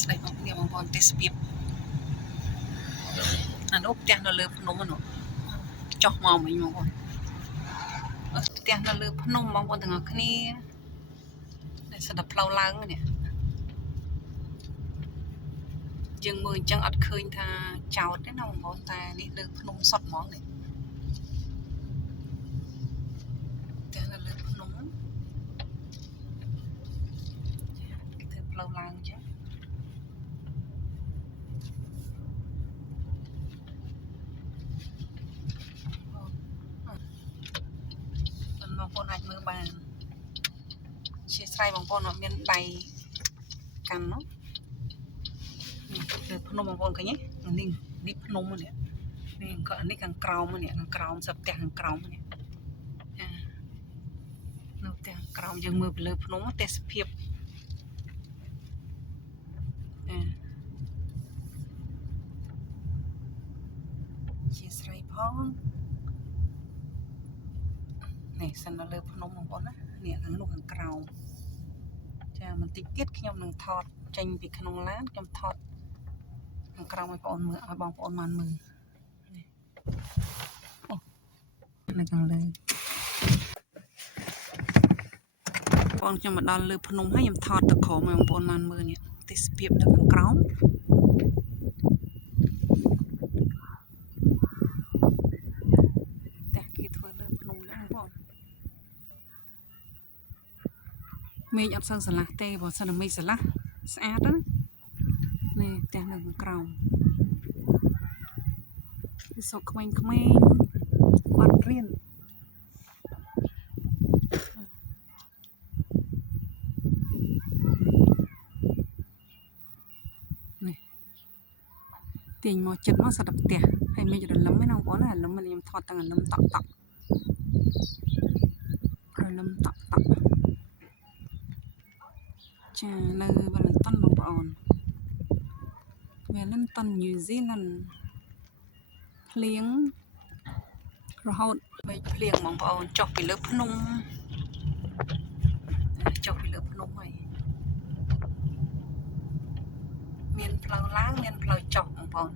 ស្ដីបងនេះបងប្អូនទេសភាពអានោះផ្ទះនៅលើភ្នំនោះចុះមកវិញបងប្អូនផ្ទះនៅលើភ្នំបងប្អូនទាំងអស់គ្នានេះសិតតែផ្លូវឡើងនេះយើងមើលអញ្ចឹងអត់ឃើញថាចោតទេណាបងប្អូនតែនេះលើភ្នំសុតហ្មងនេះផ្ទះនៅលើភ្នំគេធ្វើផ្លូវឡើងអញ្ចឹងបងប្អូនអាចមើលបានជាស្រ័យបងប្អូនអត់មានដៃកាន់នោះលើភ្នំបងប្អូនឃើញទេនេះភ្នំនេះក៏នេះខាងក្រោមនេះខាងក្រោមសផ្ទះខាងក្រោមនេះនៅផ្ទះក្រោមយើងមើលពីលើភ្នំទេសភាពជាស្រ័យផងនេះសិននៅលើភ្នំបងប្អូនណានេះខាងនោះខាងក្រោមចាបន្តិចទៀតខ្ញុំនឹងថតចេញពីក្នុងឡានខ្ញុំថតខាងក្រោមឲ្យបងប្អូនមើលឲ្យបងប្អូនបានមើលនៅខាងលើបងខ្ញុំមកដល់លើភ្នំហើយខ្ញុំថតទៅក្រោមឲ្យបងប្អូនបានមើលនេះទេសភាពនៅខាងក្រោមតែគេធ្វើលើភ្នំហ្នឹងបងប្អូនមេឃអត់សូវស្រឡះទេបើសិនតែមេឃស្រឡះស្អាតណានេះផ្ទះនៅខាងក្រោមគឺសុកក្មេងៗគាត់រៀននេះទាញមកចិត្តមកសិតតែផ្ទះហើយមេឃរលឹមឯណាបងប្អូនណារលឹមខ្ញុំថតទាំងរលឹមតក់រលឹមតក់ចានៅ Wellington បងប្អូន Wellington New Zealand ភ្លៀងរហូតមេឃភ្លៀងបងប្អូនចុះពីលើភ្នំចុះពីលើភ្នំហើយមានផ្លូវឡើងមានផ្លូវចុះបងប្អូន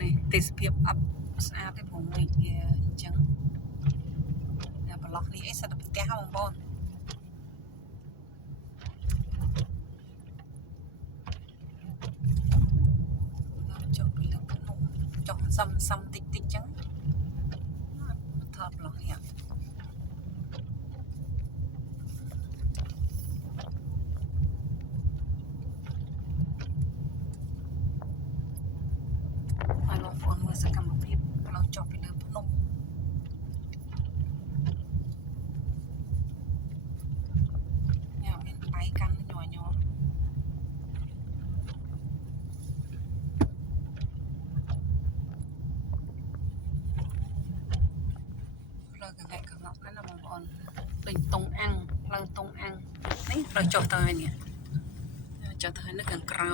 នេះទេសភាពអត់ស្អាតទេព្រោះមេឃវាអញ្ចឹងតែប្រឡោះនេះអីសិតតែផ្ទះបងប្អូនចុះពីលើភ្នំចុះសំតិចចឹងថតប្រឡោះនេះសកម្មភាពផ្លូវចុះពីលើភ្នំញ៉ាំមានដៃកាន់ញ័រផ្លូវកង្កែកង្កក់ណាបងប្អូនពេញតុងអាំងផ្លូវតុងអាំងនេះផ្លូវចុះទៅហើយនេះចុះទៅហើយនៅខាងក្រៅ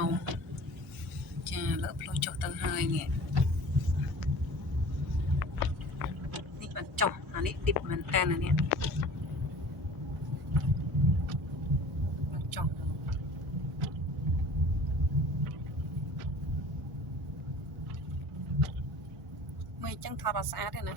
ចាលើផ្លូវចុះទៅហើយនេះចុះអានេះឌីបមែនតើអានេះចុះមើលអញ្ចឹងថតអត់ស្អាតទេណា